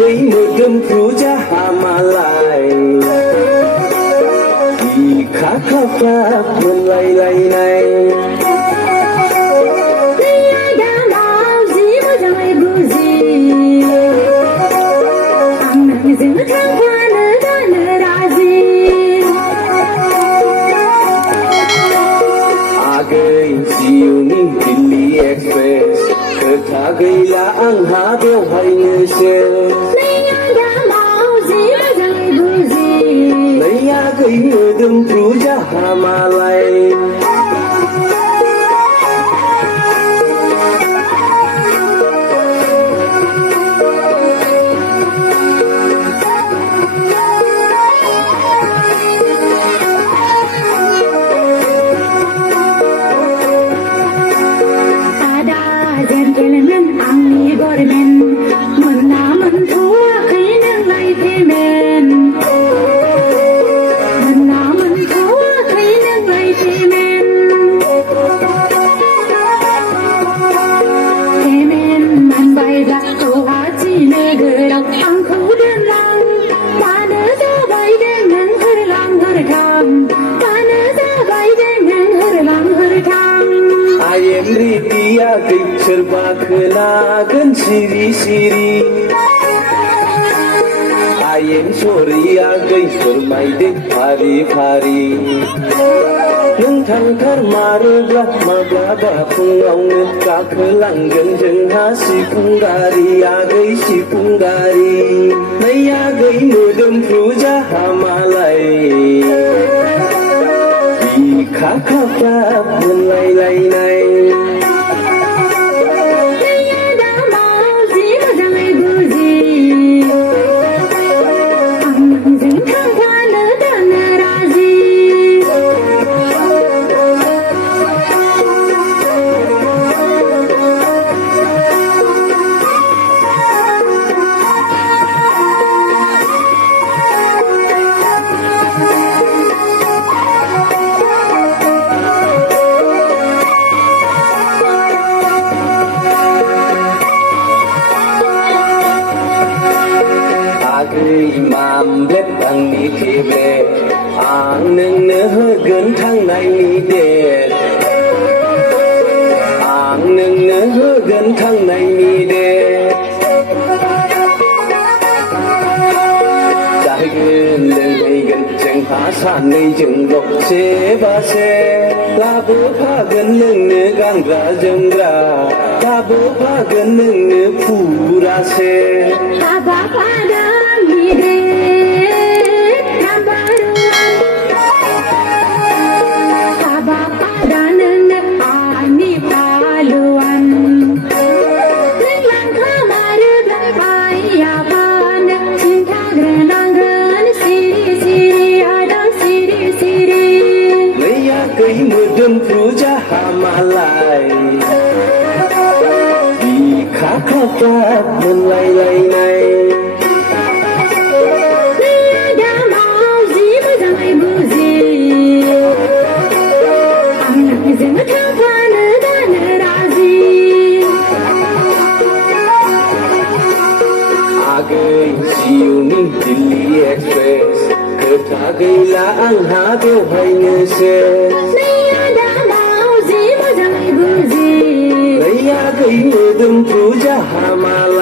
गै मोदोमफ्रु जाहामालाय बिखा खाफ्राब मोनलायलायनाय जिउनि दिल्ली एक्सप्रेस खोथा गैला आंहा बेवहायनोसै नैया गै मोदोमफ्रु जाहामालाय रिदिया गै सोरबा खोनागोन सिरि सिरि आयेन सरिया गै फोरमायदो फारि फारि नों थांथारमारोब्ला माब्लाबा फुङावनो गाखोलांगोन जोंहा सिफुं गारि आगै सिफुं गारि नैया गै मोदोमफ्रु जाहामालाय बिखा खाफ्राब मोनलायलायनाय मामब्लेट आंनि टेब्लेट आं नोंनो होगोन थांनायनि डेट आं नोंनो होगोन थांनायनि डेट जाहैगोन लोंहैगोन जोंहा सानैजोंल' सेबासे लाबोफागोन नोंनो गानग्रा जोमग्रा लाबोफागोन नोंनो फुरासे मोदोमफ्रु जाहामालाय बिखा खाफ्राब मोनलायलायनाय आगै जिउनि दिल्ली एक्सप्रेस खोथा गैला आंहा बेवहायनोसै नैया गै मोदोमफ्रु जाहामालाय